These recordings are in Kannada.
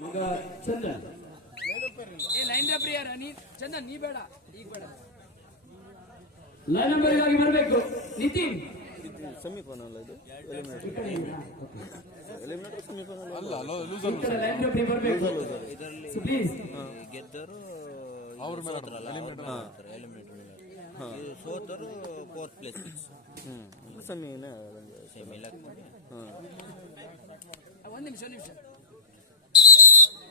ಈಗ ಚಂದನ್ ಏ ಲೈನ್ ಯಾರ? ನೀ ಚಂದನ್ ನೀ ಬೇಡ ಈಗ ಬೇಡ. ಲೈನ್ ನಂಬರ್ ಬರಬೇಕು. ನಿತಿನ್. ಸೆಮಿಫೈನಲ್ ಇದು? ಈ ಎಲಿಮಿನೇಟರ್ ಸೆಮಿಫೈನಲ್ ಈ ಕಡೆ ಲೈನ್ ನಂಬರ್ ಬರಬೇಕು. ಸೊ ಪ್ಲೀಸ್ ಗೆದ್ದರು ಅವ್ರ ಎಲಿಮಿನೇಟರ್ ಇದು ಸೋತರು ಫೋರ್ತ್ ಪ್ಲೇಸ್ ಸೆಮಿನೇ ಹಾಂ. ಒಂದ್ ನಿಮಿಷ ಒಂದ್ ನಿಮಿಷ.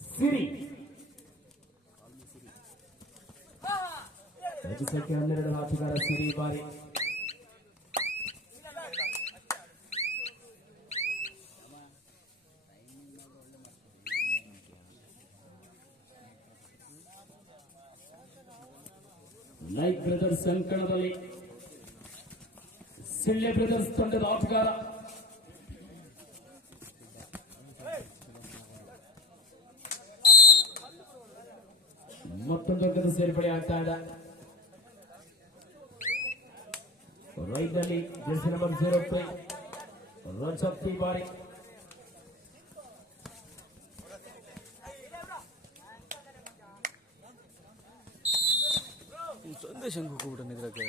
ಸಿರಿ ರಚಿಸಕ್ಕೆ ಹನ್ನೆರಡು ಆಟಗಾರ ಸಿರಿ ಬಾರಿ ಲೈಕ್ ಬ್ರದರ್ಸ್ ಅಂಕಣದಲ್ಲಿ ಸಿಳ್ಳೆ ಬ್ರದರ್ಸ್ ತಂಡದ ಆಟಗಾರ ಮತ್ತೊಂದು ಅಂಕದ ಸೇರ್ಪಡೆ ಆಗ್ತಾ ಇದೆ ರೈಟ್ ನಲ್ಲಿ jersey number zero three Rajat ಈ ಬಾರಿ ಸಂದೇಶ ಹೆಂಗೆ ಹೋಗ್ಬಿಟ್ಟು ನಿದ್ರಕ್ಕೆ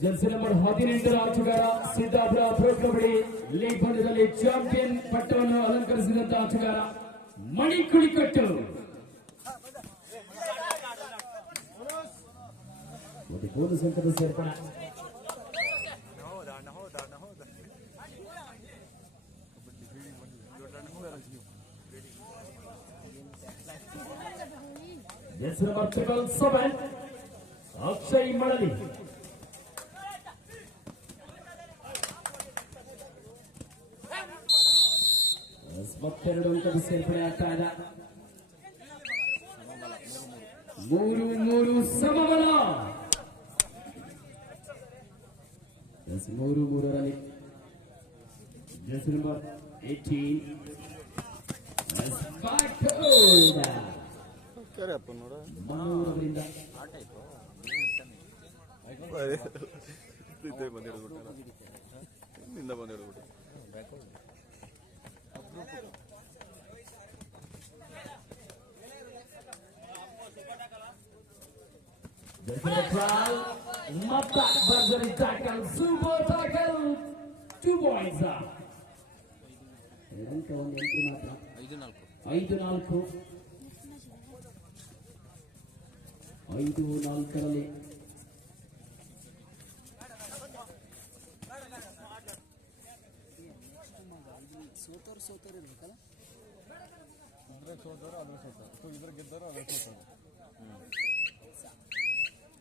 ಜೆರ್ಸಿ ನಂಬರ್ ಹದಿನೆಂಟರ ಆಟಗಾರ ಸಿದ್ದಾಪುರ ಪ್ರೋ ಕಬಡ್ಡಿ ಲೀಗ್ ಪಂದ್ಯದಲ್ಲಿ ಚಾಂಪಿಯನ್ ಪಟ್ಟವನ್ನು ಅಲಂಕರಿಸಿದಂತ ಆಟಗಾರ ಮಣಿ ಕುಳಿಕಟ್ಟು ಒಂದು ಗೋಲು ಸಂಕದ ಸೇರ್ಪಡೆ jersey number triple seven Akshay Malali ಮತ್ತೆರಡು ಅಂಕದ ಸೇರ್ಪಡೆ ಆಗ್ತಾ ಇದೆ ಮೂರು ಮೂರು ಸಮಬಲ ಎಸ್, ಮೂರು ಮೂರರಲ್ಲಿ ಜೆಸ್ ನಂಬರ್ ಏಟೀನ್ ಕ್ಯಾರೆ ಅಪ್ಪ ನೋಡ. ಮನೋರವರಿಂದ ಇದ್ದೇ ಬಂದು ಹಿಡಿದ್ಬಿಟ್ಟ ಹಿಂದಿಂದ ಬಂದು ಹಿಡಿದ್ಬಿಟ್ಟು ಜೆಸ್ ನಂಬರ್ ಟ್ವೆಲ್ ಮತ್ತ ಭರ್ಜರಿ tackle super tackle two points ಅಂಕ ಒಂದು ಎಂಟ್ರಿ ಮಾತ್ರ ಐದು ನಾಲ್ಕು ಐದು ನಾಲ್ಕು. ಐದು ನಾಲ್ಕರಲ್ಲಿ. ಸೋತೋರು ಸೋತೋರು ಇರ್ಬೇಕಲ್ಲ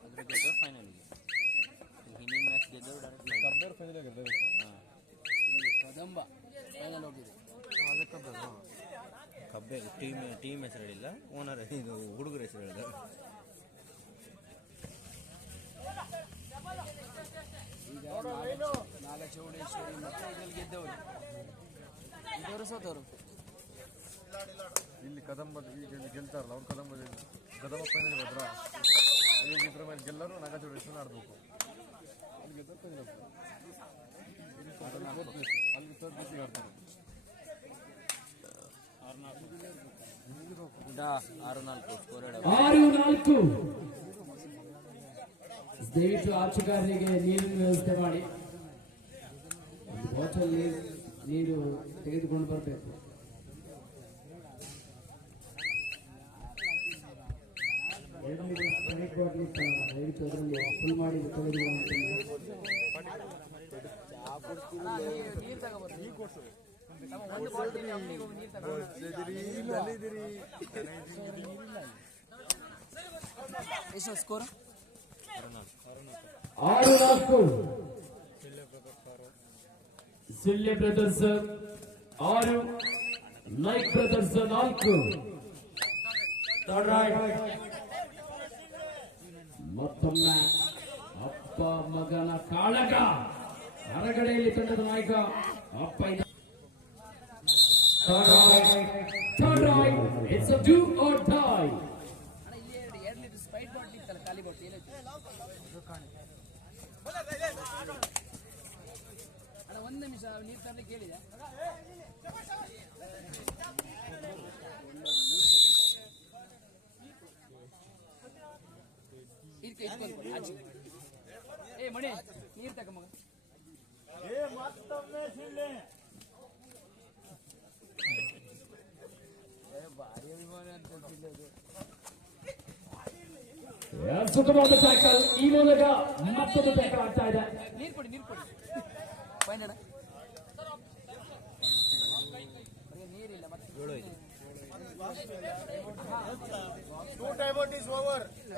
ಅದ್ರ ಗೆದ್ದವ್ರು ಫೈನಲ್ಗೆ ಹಿಂದಿನ ಮ್ಯಾಚ್ ಫೈನಲ್ ಡೈರೆಕ್ಟ್ ಈ ಕದಂಬ ಫೈನಲ್ ಹೋಗಿದೆ. ಕಬ್ಬೆ ಟೀಮ್ ಟೀಮ್ ಹೆಸರು ಹೇಳಿಲ್ಲ ಓನರ್ ಇದು ಹುಡುಗರ ಹೆಸರು ಹೇಳಿದ ನಾಲ್ಕು- ನಾಲ್ಕು ಚೌಡೇಶ್ವರಿ ಮತ್ತೆ ಇದ್ರಲ್ಲಿ ಗೆದ್ದವರು ಗೆದ್ದವರು ಸೋತವರು ಇಲ್ಲಿ ಕದಂಬದ ಈಗ ಇಲ್ಲಿ ಗೆಲ್ತಾರಲ್ಲ ಅವ್ರು ಕದಂಬದ ಕದಂಬ ಫೈನಲ್ ಹೋದ್ರ? ಈಗ ಇದ್ರ ಮೇಲೆ ಗೆಲ್ಲರು ನಾಗಚೌಡೇಶ್ವರ ಆಡ್ಬೇಕು. ಅಲ್ಲಿ ಗೆದ್ದರು ಫೈನಲ್ ಅಲ್ಲಿ ಪ್ಲೇಸಿಗೆ ಆಡ್ತಾರೆ ಆರು ನಾಲ್ಕು ಸ್ಕೋರ್ ಆರು ನಾಲ್ಕು. ದಯವಿಟ್ಟು ಆಟಗಾರರಿಗೆ ನೀರಿನ ವ್ಯವಸ್ಥೆ ಮಾಡಿ ಒಂದು ಬಾಟಲ್ ನೀರು ನೀರು ತೆಗೆದುಕೊಂಡು ಬರಬೇಕು ಎರಡು ನೀರು ಕನೆಕ್ಟ್ ಮಾಡ್ಲಿಕ್ಕೆ ದಯವಿಟ್ಟು ಅದರಲ್ಲಿ ಫುಲ್ ಮಾಡಿ ತೆಗೆದುಕೊಂಡು ನೀರು ತಗೋಬರ್ತೀವಿ ಆರು ನಾಲ್ಕು ಸಿಲ್ಲೆ ಬ್ರದರ್ಸ್ ಆರು ನೈಕ್ ಬ್ರದರ್ಸ್ ನಾಲ್ಕು Third right. ಮತ್ತೊಮ್ಮೆ ಅಪ್ಪ ಮಗನ ಕಾಳಗ ಹೊರಗಡೆಯಲ್ಲಿ ತಂಡದ ನಾಯಕ ಅಪ್ಪ ಇದ್ದ- Third right. Third right. It's a do or die. ಒಂದು ನಿಮಿಷ ನೀರು ತರಲಿಕ್ಕೆ ಹೇಳಿದೆ. ಏ ಮಣಿ ನೀರು ತಗ ಮಗ. ಭಾರಿ ಅಭಿಮಾನ ಅಂತ ಸುಖವಾದ ಟ್ಯಾಕಲ್ ಈ ಮೂಲಕ ಮತ್ತೊಂದು ಟ್ಯಾಕಲ್ ಆಗ್ತಾ ಇದೆ. ನೀರು ಕೊಡಿ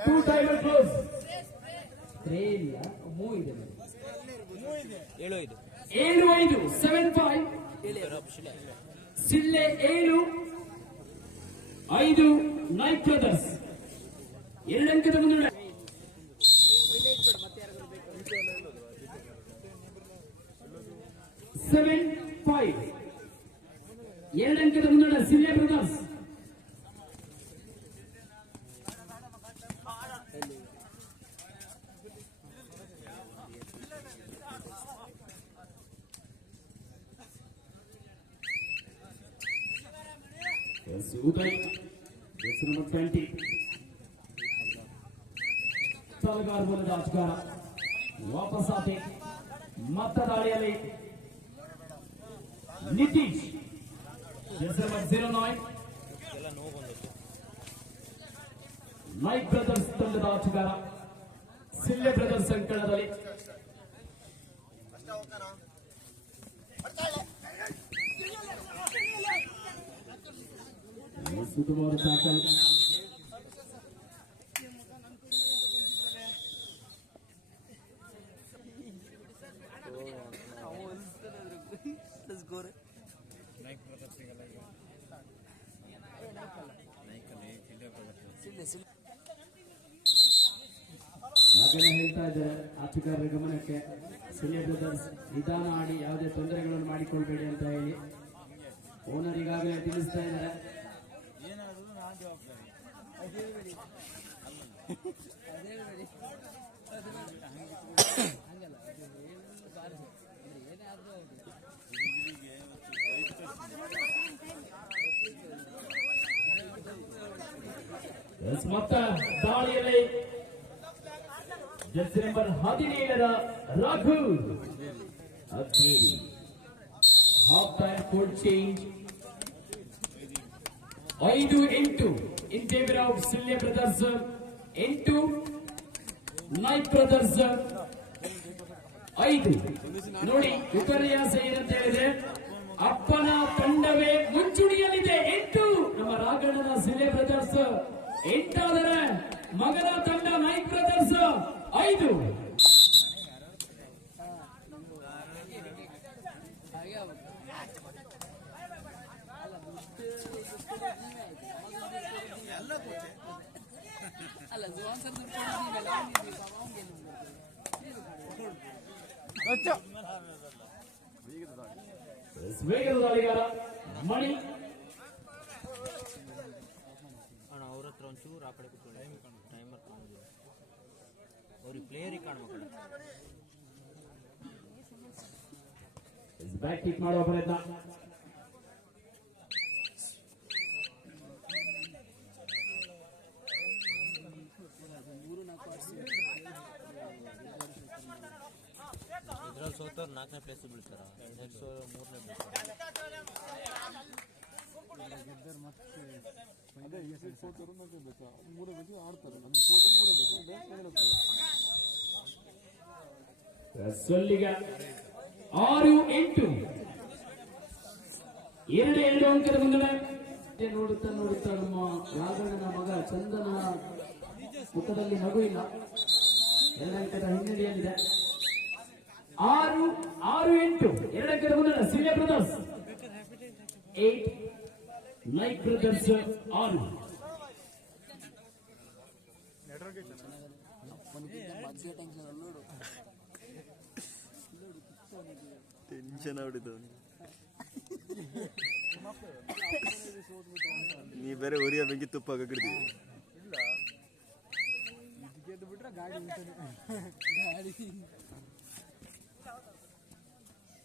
ಟೂ ಟೈಮ್ ಕ್ಲೋಸ್ ಇಲ್ಲ ಮೂವ್ ಇದೆ ಏಳು ಐದು ಏಳು ಐದು ಸೆವೆನ್ ಫೈವ್ ಸಿಲ್ಲೆ ಏಳು ಐದು ನೈಟ್ ಬ್ರದರ್ಸ್ ಎರಡಂಕದ ಮುನ್ನಡೆ ಸೆವೆನ್ ಫೈವ್ ಎರಡಂಕದ ಮುನ್ನಡೆ ಸಿಲ್ಲೆ brothers Yes, Uday. That's number 20. ತಲಗಾರ್ ಬಲದ ಆಟಗಾರ ವಾಪಸ್ ಆತೆ ಮತ್ತ ದಾಳಿಯಲ್ಲಿ Nitish chess number zero nine ಎಲ್ಲ ನೋವು ಬಂದಿತ್ತು ನೈಕ್ ಬ್ರದರ್ಸ್ ತಂಡದ ಆಟಗಾರ ಸಿಲ್ಲೆ ಬ್ರದರ್ಸ್ ಅಂಕಣದಲ್ಲಿ ಸಿಲ್ಲೆ ಸಿಲ್ಲೆ ಹಾಗೆಲ್ಲ ಹೇಳ್ತಾ ಇದ್ದಾರೆ ಆಟಗಾರರ ಗಮನಕ್ಕೆ. ಸಿಲಿಯ ಬ್ರದರ್ಸ್, ನಿಧಾನ ಆಡಿ ಯಾವುದೇ ತೊಂದರೆಗಳನ್ನು ಮಾಡಿಕೊಳ್ಬೇಡಿ ಅಂತ ಹೇಳಿ. ಓನರ್ ಈಗಾಗಲೇ ತಿಳಿಸ್ತಾ ಇದ್ದಾರೆ. ಮತ್ತ ದಾಳಿಯಲ್ಲಿ ಜರ್ಸಿ ನಂಬರ್ ಹದಿನೇಳರ Raghu half time code change ಐದು ಎಂಟು in favor of Silya brothers ಎಂಟು ನೈಟ್ brothers ಐದು. ನೋಡಿ ವಿಪರ್ಯಾಸ ಏನಂತ ಹೇಳಿದ್ರೆ, ಅಪ್ಪನ ತಂಡವೇ ಮುಂಚೂಣಿಯಲ್ಲಿದೆ. ಎಂಟು. ನಮ್ಮ ರಾಘಣ್ಣನ ಸಿಲೆ ಬ್ರದರ್ಸ್ ಎಂಟಾದರೆ ಮಗನ ತಂಡ ನೈಟ್ ಬ್ರದರ್ಸ್ ಐದು. ಅಲ್ಲ ಸ್ಪಾನ್ಸರ್ ದುಡ್ಡು ನೀವೆಲ್ಲ ನೀವೇ ಅವ್ನಿಗೇನು ವೇಗದ ದಾಳಿಗಾರ ಮಣಿ ಅಣ್ಣ ಅವ್ರ ಹತ್ರ ಒಂಚೂರು ಆ ಕಡೆ ಕೂತ್ಕೊಳ್ಳಿ ಟೈಮರ್ ಕಾಣೋದಿಲ್ಲ ಅವ್ರಿಗೆ ಪ್ಲೇಯರಿಗೆ ಕಾಣ್ಬೇಕು ಬ್ಯಾಕ್ ಕಿಕ್ ಮಾಡುವ ಪ್ರಯತ್ನ ಸೋತವ್ರು ನಾಲ್ಕನೇ ಪ್ಲೇಸ್ ಬೀಳ್ತಾರ? ನೆಕ್ಸ್ಟ್ ಮೂರನೇ ಬೀಳ್ತಾರೆ? ಅದೇ ಈ ಸೈಡ್ ಸೋತರು ನಮಗೆ ಬೇಕಾ ಮೂರೇ ಬೇಕು ಆಡ್ತಾರೆ. ನಮಗೆ ಸೋತರು ಮೂರೇ ಬೇಕು ಬ್ಯಾಂಕ್ ಹೇಳುತ್ತೆ ಸೊಲ್ಲಿಗ ಆರು ಎಂಟು. ಎರಡು ಎರಡು ಅಂಕದ ಮುಂದೆ ನೋಡುತ್ತಾ ನೋಡುತ್ತಾ ನಮ್ಮ ರಾಘಣ್ಣನ ಮಗ ಚಂದನ ಮುಖದಲ್ಲಿ ಮಗು ಇಲ್ಲ. ಎರಡು ಅಂಕದ ಹಿನ್ನಡೆಯಲ್ಲಿದೆ ಆರು ಆರು ಎಂಟು. ಎರಡು ಅಂಕದ ಮುಂದೆ ಸೀನಿಯರ್ ಬ್ರದರ್ಸ್ ಏಟ್ ಲೈಕ್ ಬ್ರದರ್ಸ್ ಆರು. ಮಧ್ಯೆ ಟೆನ್ಷನ್ ಆಗ್ಬಿಟ್ಟಿತ್ತು ನೀ ಬೇರೆ ಉರಿಯ ಬೆಂಕಿ ತುಪ್ಪ ಹಾಕಿಡ್ತೀವಿ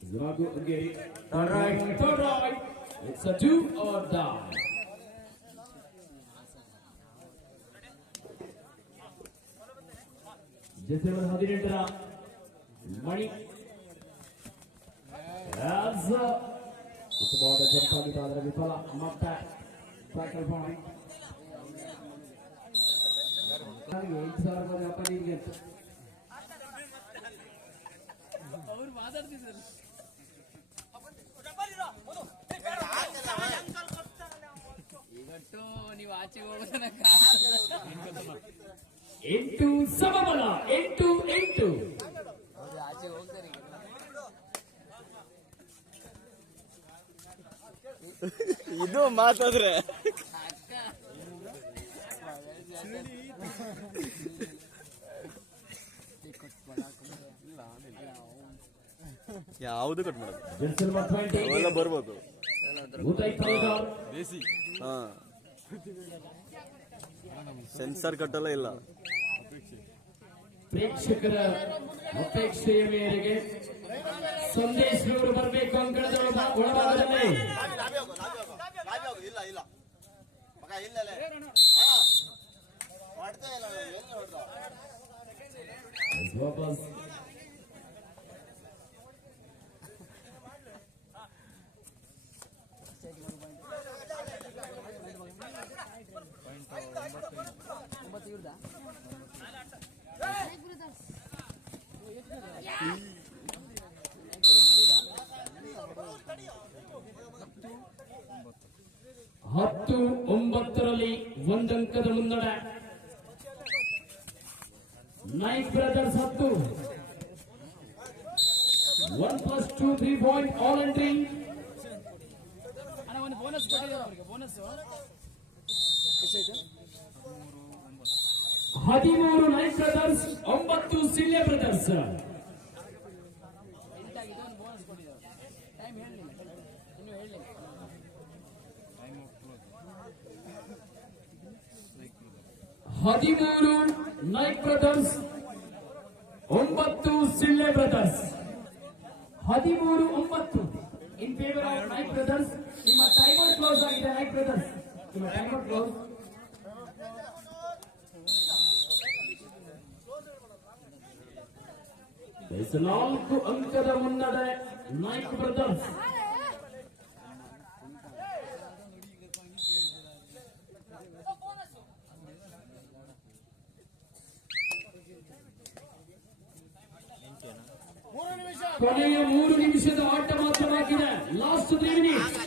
Zago again. All right, all right. It's a do or die. December ಹದಿನೆಂಟರ ಮಣಿ As, uh, ಉತ್ತಮವಾದ ಜಂಪ್ ಆಗಿತ್ತು ಅದರ ವಿಫಲ ಮತ್ತೆ ಟ್ಯಾಕಲ್ ಪಾಯಿಂಟ್ ನನಗೆ ಎಂಟು ಸಾವಿರ ರೂಪಾಯಿ ವ್ಯಾಪಾರ ನಿಮಗೆ ಅಂತ ಅವ್ರು ಮಾತಾಡ್ತಿದ್ರು ಇವತ್ತು ನೀವು ಆಚೆಗೆ ಎಂಟು ಸಮಬಲ ಎಂಟು ಎಂಟು. ಆಚೆ ಹೋಗ್ತಾರೆ ಇದು ಮಾತಾದ್ರೆ. ಯಾವುದು ಕಟ್ ಮಾಡೋದು? ಬರ್ಬೋದು. ಹಾ. ಸೆನ್ಸಾರ್ ಕಟ್ಟಲ್ಲ ಇಲ್ಲ. ಪ್ರೇಕ್ಷಕರ ಅಪೇಕ್ಷೆಯ ಮೇರೆಗೆ ಸಂದೇಶ ಬರಬೇಕು ಅಂತ ಇಲ್ಲ ಇಲ್ಲ ಮಗ ಇಲ್ಲಲೇ ಮಾಡ್ತಾ ಇಲ್ಲ. ವಾಪಸ್ ಒಂದಂಕದ ಮುನ್ನಡೆ ನೈಕ್ ಬ್ರದರ್ಸ್ ಹತ್ತು one plus two three point all entry ಅಣ್ಣ ಒಂದು ಬೋನಸ್ ಕೊಟ್ಟಿದ್ದಾರೆ ಅವ್ರಿಗೆ ಬೋನಸ್ ಎಷ್ಟಾಯ್ತು ಹದಿಮೂರು ನೈಕ್ ಬ್ರದರ್ಸ್ ಒಂಬತ್ತು ಸಿಲ್ಲೆ ಬ್ರದರ್ಸ್ ಹದಿಮೂರು ನೈಕ್ ಬ್ರದರ್ಸ್ ಒಂಬತ್ತು ಸಿಳ್ಳೆ ಬ್ರದರ್ಸ್ ಹದಿಮೂರು, ಒಂಬತ್ತು. In favour of Naik brothers ನಿಮ್ಮ ಟೈಮರ್ ಕ್ಲೋಸ್ ಆಗಿದೆ ನೈಕ್ ಬ್ರದರ್ಸ್ ನಿಮ್ಮ ಟೈಮರ್ ಕ್ಲೋಸ್ ನಾಲ್ಕು ಅಂಕದ ಮುನ್ನಡೆ ನೈಕ್ ಬ್ರದರ್ಸ್ ಕೊನೆಯ ಮೂರು ನಿಮಿಷದ ಆಟ ಮಾತ್ರ ಬಾಕಿದೆ ಲಾಸ್ಟ್ ತ್ರೀ ಮಿನಿಟ್ಸ್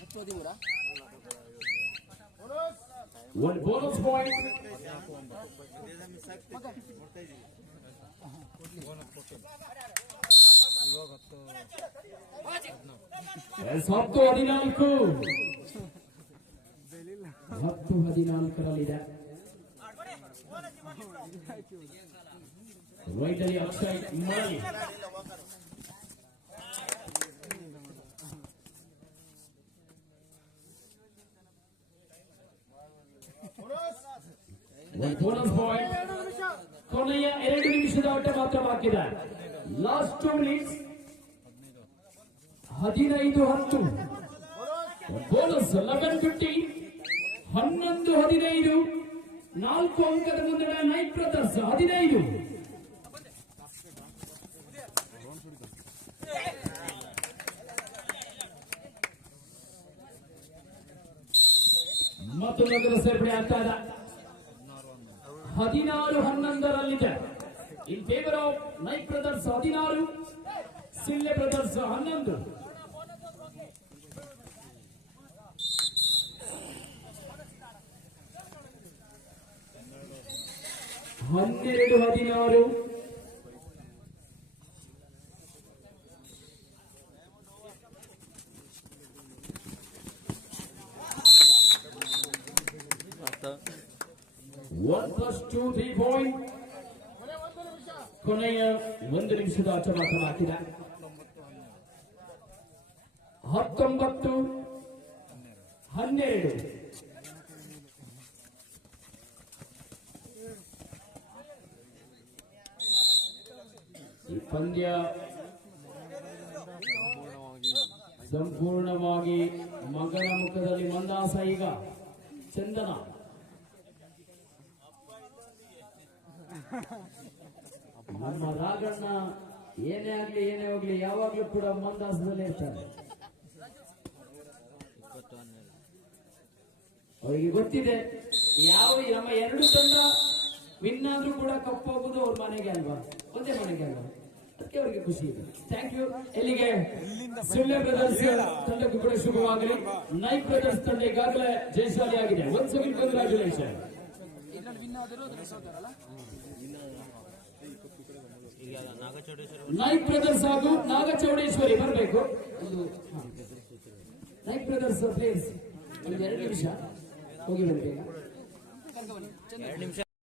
ಹತ್ತು ಹದಿಮೂರಾ One bonus point. Yes, ಹತ್ತು ಹದಿನಾಲ್ಕು ಹತ್ತು ಹದಿನಾಲ್ಕರಲ್ಲಿದೆ ವೈದ್ಯರಿ ಅಕ್ಷಯ್ ಮಳಿ ಒಂದು ಬೋನಸ್ ಪಾಯಿಂಟ್ ಕೊನೆಯ ಎರಡು ನಿಮಿಷದ ಆಟ ಮಾತ್ರ ಬಾಕಿದೆ ಲಾಸ್ಟ್ ಟೂ ಮಿನಿಟ್ಸ್ ಹದಿನೈದು ಹತ್ತು. ಬೋನಸ್ ಲೆವೆನ್ ಫಿಫ್ಟಿ ಹನ್ನೊಂದು ಹದಿನೈದು. ನಾಲ್ಕು ಅಂಕದ ಮುಂದಿನ ನೈಟ್ ಬ್ರದರ್ಸ್ ಹದಿನೈದು. ಮತ್ತೊಂದು ಸೇರ್ಪಡೆ ಆಗ್ತಾ ಇದೆ. ಹದಿನಾರು ಹನ್ನೊಂದರಲ್ಲಿದೆ. In favour of Naik brothers ಹದಿನಾರು ಸಿಲ್ಲೆ ಬ್ರದರ್ಸ್ ಹನ್ನೊಂದು. ಹನ್ನೆರಡು ಹದಿನಾರು ಅರ್ಥ one plus two three point ಕೊನೆಯ ಒಂದು ನಿಮಿಷದ ಚಮಾಟ ಹಾಕಿದ ಪಂದ್ಯ ಸಂಪೂರ್ಣವಾಗಿ ಮಗನ ಮುಖದಲ್ಲಿ ಮಂದಾಸ ಈಗ. ಚಂದನ. ನಮ್ಮ ರಾಗಣ್ಣ ಏನೇ ಆಗ್ಲಿ, ಏನೇ ಹೋಗ್ಲಿ, ಯಾವಾಗ್ಲೂ ಕೂಡ ಮಂದಾಸದಲ್ಲೇ ಇರ್ತಾರೆ ಅವರಿಗೆ ಗೊತ್ತಿದೆ, ಯಾವ ನಮ್ಮ ಎರಡು ತಂಡ ವಿನ್ ಆದ್ರೂ ಕೂಡ ಕಪ್ ಹೋಗುದು ಅವ್ರ ಮನೆಗೆ ಅಲ್ವಾ? ಒಂದೇ ಮನೆಗೆ ಅಲ್ವಾ? ಅದಕ್ಕೆ ಅವರಿಗೆ ಖುಷಿ ಇದೆ ಥ್ಯಾಂಕ್ ಯು ಎಲ್ಲಿಗೆ ಸುಳ್ಳೆ ಬ್ರದರ್ಸ್ ತಂಡಕ್ಕೂ ಕೂಡ ಶುಭವಾಗಲಿ. ನೈಕ್ ಬ್ರದರ್ಸ್ ತಂಡ ಈಗಾಗಲೇ ಜಯಶಾಲಿ ಆಗಿದೆ. ಒಂದ್ ಸೆಕೆಂಡ್ ಕಂಗ್ರಾಚುಲೇಷನ್ ನೈಕ್ ಬ್ರದರ್ಸ್ ಹಾಗೂ ನಾಗಚೌಡೇಶ್ವರಿ ಬರಬೇಕು. ಒಂದು. ನೈಕ್ ಬ್ರದರ್ಸ್ ಪ್ಲೇಸ್ ಒಂದು ಎರಡು ನಿಮಿಷ. ಹೋಗಿ ಬರ್ಬೇಕು ಎರಡು ನಿಮಿಷ.